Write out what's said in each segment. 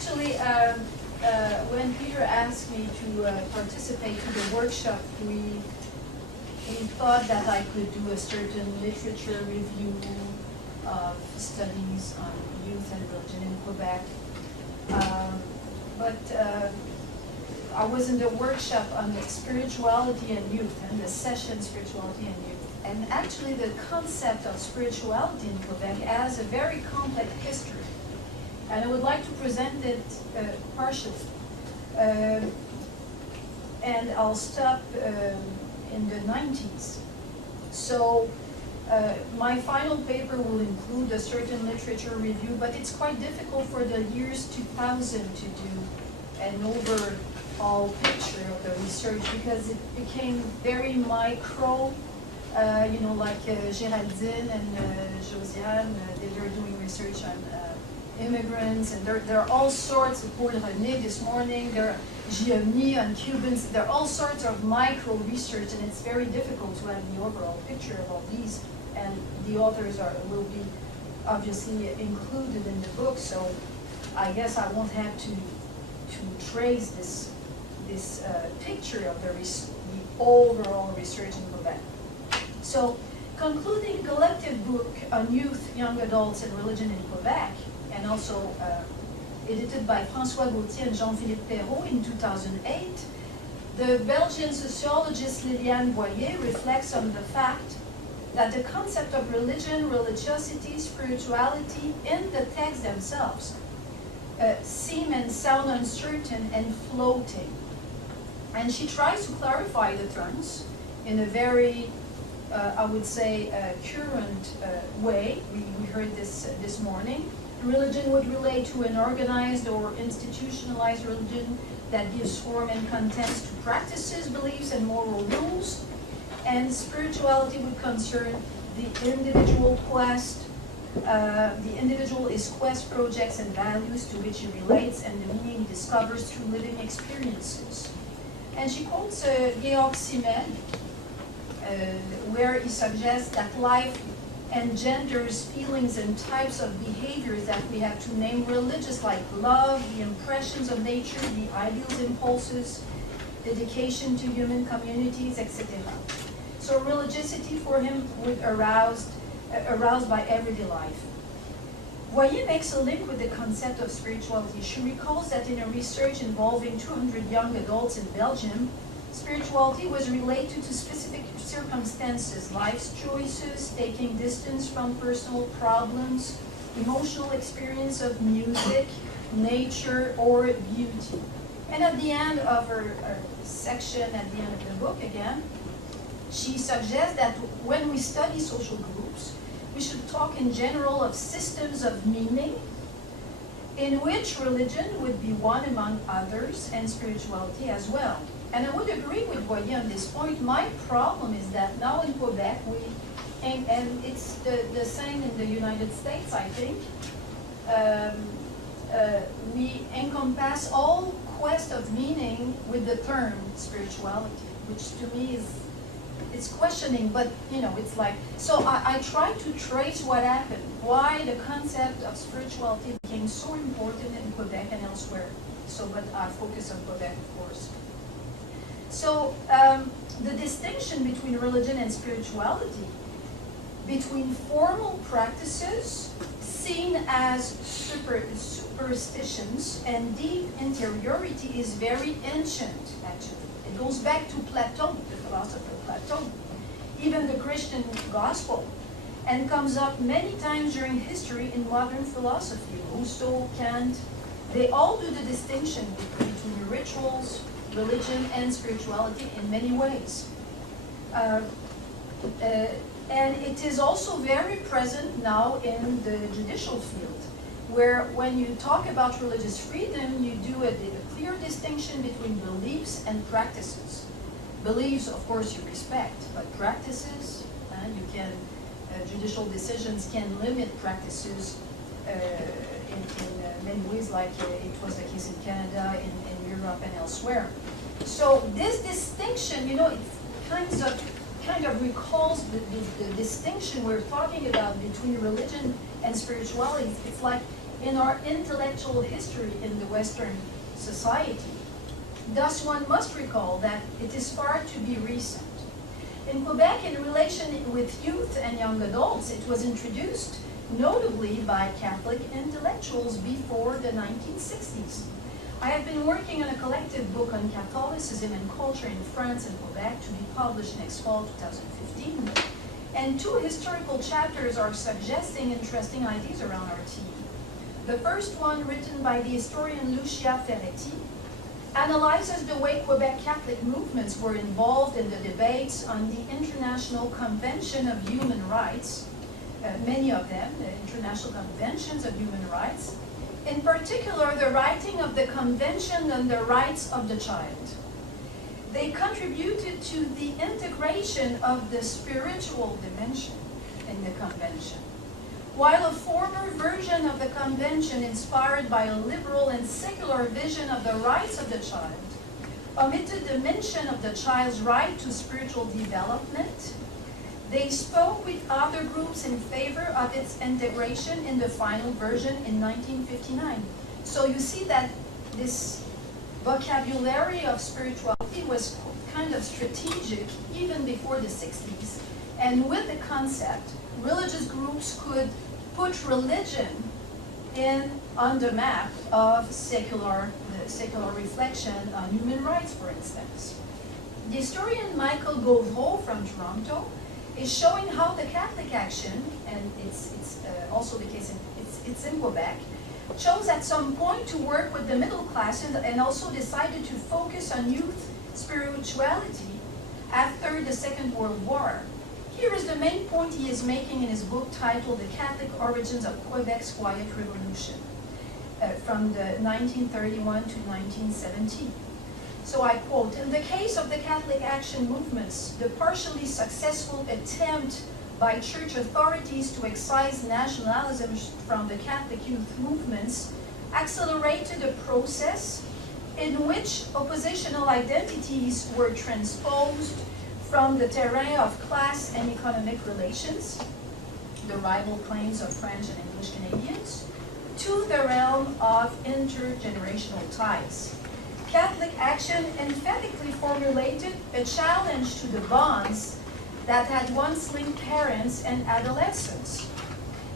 actually, when Peter asked me to participate to the workshop, we thought that I could do a certain literature review of studies on youth and religion in Quebec. But I was in the workshop on the spirituality and youth, and the session spirituality and youth. And actually the concept of spirituality in Quebec has a very complex history. And I would like to present it partially. And I'll stop in the 90s. So my final paper will include a certain literature review, but it's quite difficult for the years 2000 to do an overall picture of the research because it became very micro. You know, like Géraldine and Josiane, they're doing research on immigrants, and there are all sorts of, Paul René this morning, there are Giovanni on Cubans, there are all sorts of micro research, and it's very difficult to have the overall picture of all these, and the authors will be obviously included in the book, so I guess I won't have to trace this picture of the overall research in Quebec. So, concluding collective book on youth, young adults, and religion in Quebec, and also edited by François Gauthier and Jean-Philippe Perrault in 2008, the Belgian sociologist Liliane Boyer reflects on the fact that the concept of religion, religiosity, spirituality in the texts themselves seem and sound uncertain and floating. And she tries to clarify the terms in a very I would say, current way. We heard this morning. Religion would relate to an organized or institutionalized religion that gives form and contents to practices, beliefs, and moral rules. And spirituality would concern the individual quest. The individual is quest, projects, and values to which he relates, and the meaning he discovers through living experiences. And she quotes Georg Simmel, where he suggests that life engenders feelings and types of behaviors that we have to name religious, like love, the impressions of nature, the ideals, impulses, dedication to human communities, etc. So religiosity for him would aroused by everyday life. Boyer makes a link with the concept of spirituality. She recalls that in a research involving 200 young adults in Belgium, spirituality was related to specific circumstances, life's choices, taking distance from personal problems, emotional experience of music, nature, or beauty. And at the end of her section, at the end of the book again, she suggests that when we study social groups, we should talk in general of systems of meaning, in which religion would be one among others, and spirituality as well. And I would agree with Boyer on this point. My problem is that now in Quebec, and it's the same in the United States, I think, we encompass all quest of meaning with the term spirituality, which to me it's questioning, but you know, it's like, so I try to trace what happened, why the concept of spirituality became so important in Quebec and elsewhere. So, but I focus on Quebec, of course. So, the distinction between religion and spirituality, between formal practices seen as superstitions and deep interiority is very ancient, actually. It goes back to Plato, the philosopher Plato, even the Christian gospel, and comes up many times during history in modern philosophy. Rousseau, Kant, they all do the distinction between rituals, religion, and spirituality in many ways. And it is also very present now in the judicial field, where when you talk about religious freedom, you do a clear distinction between beliefs and practices. Beliefs, of course, you respect, but practices, you can, judicial decisions can limit practices in many ways, like it was the case in Canada, in Europe, and elsewhere. So this distinction, you know, it kind of recalls the distinction we're talking about between religion and spirituality. It's like in our intellectual history in the Western society. Thus, one must recall that it is far to be recent. In Quebec, in relation with youth and young adults, it was introduced notably by Catholic intellectuals before the 1960s. I have been working on a collective book on Catholicism and culture in France and Quebec to be published next fall, 2015. And two historical chapters are suggesting interesting ideas around our theme. The first one, written by the historian Lucia Ferretti, analyzes the way Quebec Catholic movements were involved in the debates on the International Convention of Human Rights, many of them, the International Conventions of Human Rights, in particular the writing of the Convention on the Rights of the Child. They contributed to the integration of the spiritual dimension in the Convention. While a former version of the Convention, inspired by a liberal and secular vision of the rights of the child, omitted the mention of the child's right to spiritual development, they spoke with other groups in favor of its integration in the final version in 1959. So you see that this vocabulary of spirituality was kind of strategic even before the 60s. And with the concept, religious groups could put religion on the map of secular reflection on human rights, for instance. The historian Michael Gauvreau from Toronto is showing how the Catholic action, and it's also the case it's in Quebec, chose at some point to work with the middle classes and also decided to focus on youth spirituality after the Second World War. Here is the main point he is making in his book titled The Catholic Origins of Quebec's Quiet Revolution, from the 1931 to 1917. So I quote, "In the case of the Catholic action movements, the partially successful attempt by church authorities to excise nationalism from the Catholic youth movements accelerated a process in which oppositional identities were transposed from the terrain of class and economic relations, the rival claims of French and English Canadians, to the realm of intergenerational ties. Catholic action emphatically formulated a challenge to the bonds that had once linked parents and adolescents.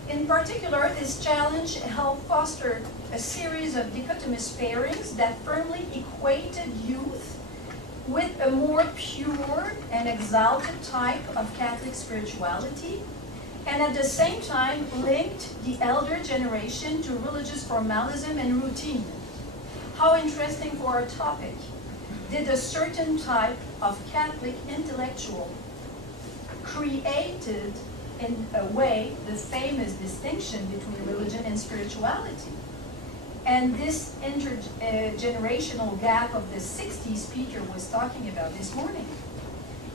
In particular, this challenge helped foster a series of dichotomous pairings that firmly equated youth with a more pure and exalted type of Catholic spirituality, and at the same time linked the elder generation to religious formalism and routine. How interesting for our topic. Did a certain type of Catholic intellectual created, in a way, the famous distinction between religion and spirituality? And this intergenerational gap of the 60s Peter was talking about this morning.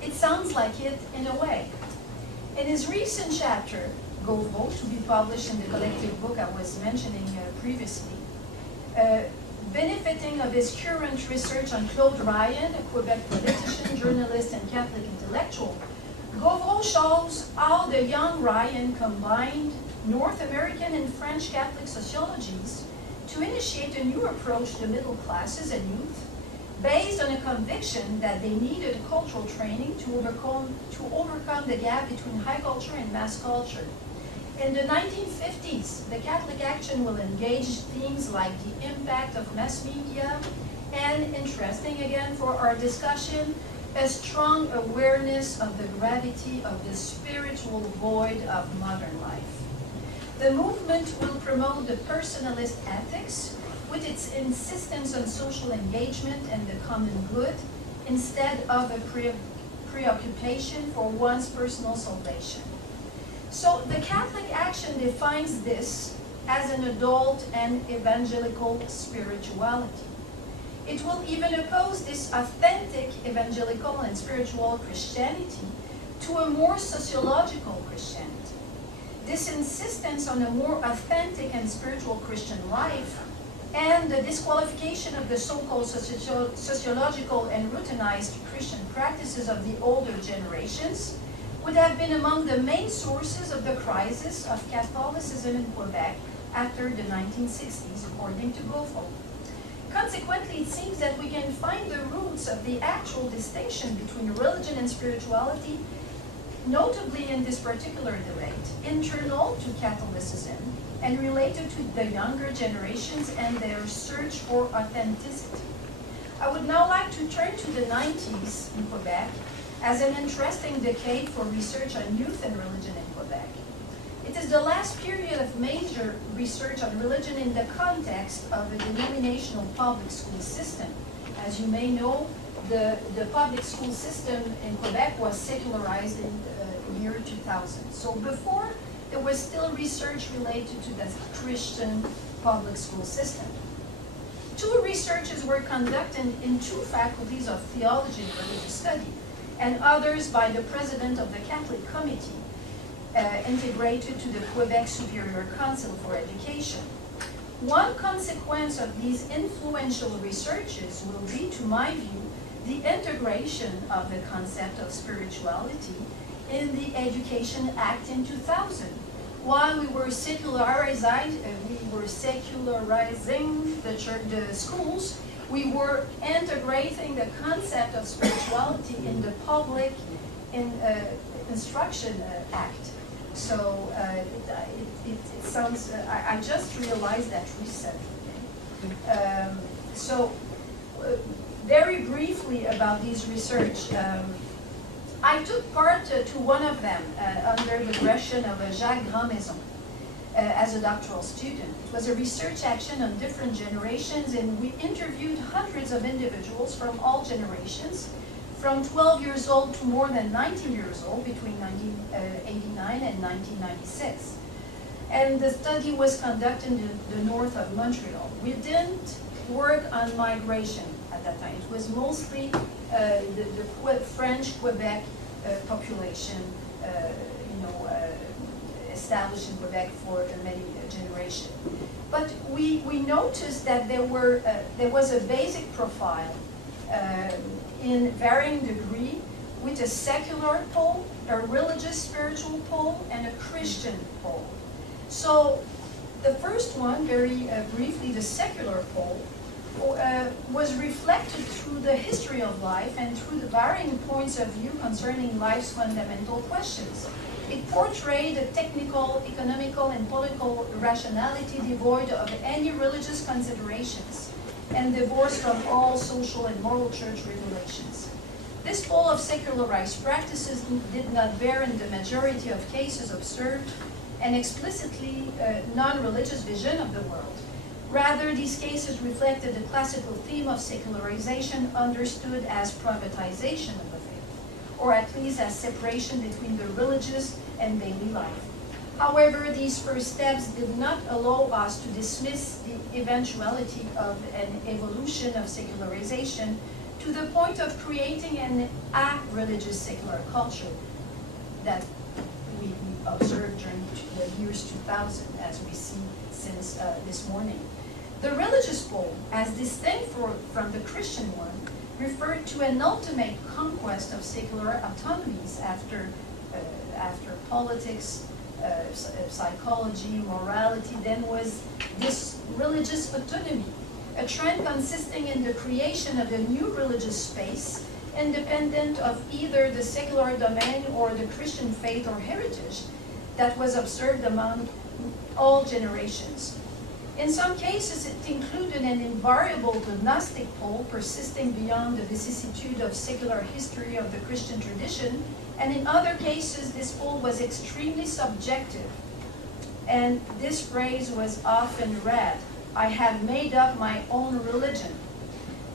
It sounds like it in a way. In his recent chapter, Gauvreau, to be published in the collective book I was mentioning previously, benefiting of his current research on Claude Ryan, a Quebec politician, journalist, and Catholic intellectual, Gauvreau shows how the young Ryan combined North American and French Catholic sociologies to initiate a new approach to the middle classes and youth, based on a conviction that they needed cultural training to overcome the gap between high culture and mass culture. In the 1950s, the Catholic action will engage themes like the impact of mass media and, interesting again for our discussion, a strong awareness of the gravity of the spiritual void of modern life. The movement will promote the personalist ethics with its insistence on social engagement and the common good instead of a preoccupation for one's personal salvation. So the Catholic action defines this as an adult and evangelical spirituality. It will even oppose this authentic evangelical and spiritual Christianity to a more sociological Christianity. This insistence on a more authentic and spiritual Christian life and the disqualification of the so-called sociological and routinized Christian practices of the older generations would have been among the main sources of the crisis of Catholicism in Quebec after the 1960s, according to Goffel. Consequently, it seems that we can find the roots of the actual distinction between religion and spirituality, notably in this particular debate, internal to Catholicism and related to the younger generations and their search for authenticity. I would now like to turn to the 90s in Quebec as an interesting decade for research on youth and religion in Quebec. It is the last period of major research on religion in the context of a denominational public school system. As you may know, the public school system in Quebec was secularized in the year 2000. So before, there was still research related to the Christian public school system. Two researches were conducted in two faculties of theology and religious study, and others by the president of the Catholic Committee, integrated to the Quebec Superior Council for Education. One consequence of these influential researches will be, to my view, the integration of the concept of spirituality in the Education Act in 2000. While we were secularizing the schools, we were integrating the concept of spirituality in the Public Instruction Act. So it sounds, I just realized that recently. Very briefly about these research. I took part to one of them under the direction of Jacques Grandmaison as a doctoral student. It was a research action on different generations, and we interviewed hundreds of individuals from all generations, from 12 years old to more than 19 years old between 1989 and 1996. And the study was conducted in the north of Montreal. We didn't work on migration at that time. It was mostly the French Quebec population, established in Quebec for many generations. But we noticed that there was a basic profile in varying degree, with a secular pole, a religious spiritual pole, and a Christian pole. So the first one, very briefly, the secular pole, was reflected through the history of life and through the varying points of view concerning life's fundamental questions. It portrayed a technical, economical, and political rationality devoid of any religious considerations and divorced from all social and moral church regulations. This pole of secularized practices did not bear in the majority of cases observed an explicitly non-religious vision of the world. Rather, these cases reflected the classical theme of secularization understood as privatization of the faith, or at least as separation between the religious and daily life. However, these first steps did not allow us to dismiss the eventuality of an evolution of secularization to the point of creating an a-religious secular culture that we observed during the years 2000, as we see since this morning. The religious pole, as distinct from the Christian one, referred to an ultimate conquest of secular autonomies after politics, psychology, morality. Then was this religious autonomy, a trend consisting in the creation of a new religious space, independent of either the secular domain or the Christian faith or heritage, that was observed among all generations. In some cases, it included an invariable Gnostic pole persisting beyond the vicissitude of secular history of the Christian tradition, and in other cases, this pole was extremely subjective. And this phrase was often read, "I have made up my own religion."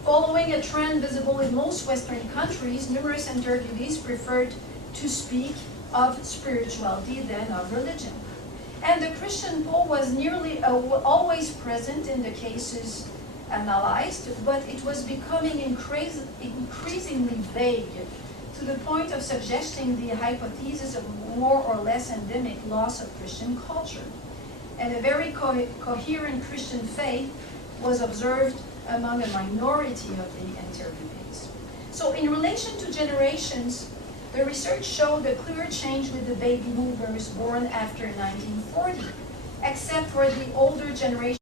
Following a trend visible in most Western countries, numerous interviewees preferred to speak of spirituality than of religion. And the Christian pole was nearly always present in the cases analyzed, but it was becoming increasingly vague, to the point of suggesting the hypothesis of more or less endemic loss of Christian culture. And a very coherent Christian faith was observed among a minority of the interviewees. So in relation to generations, the research showed a clear change with the baby boomers born after 1940, except for the older generation.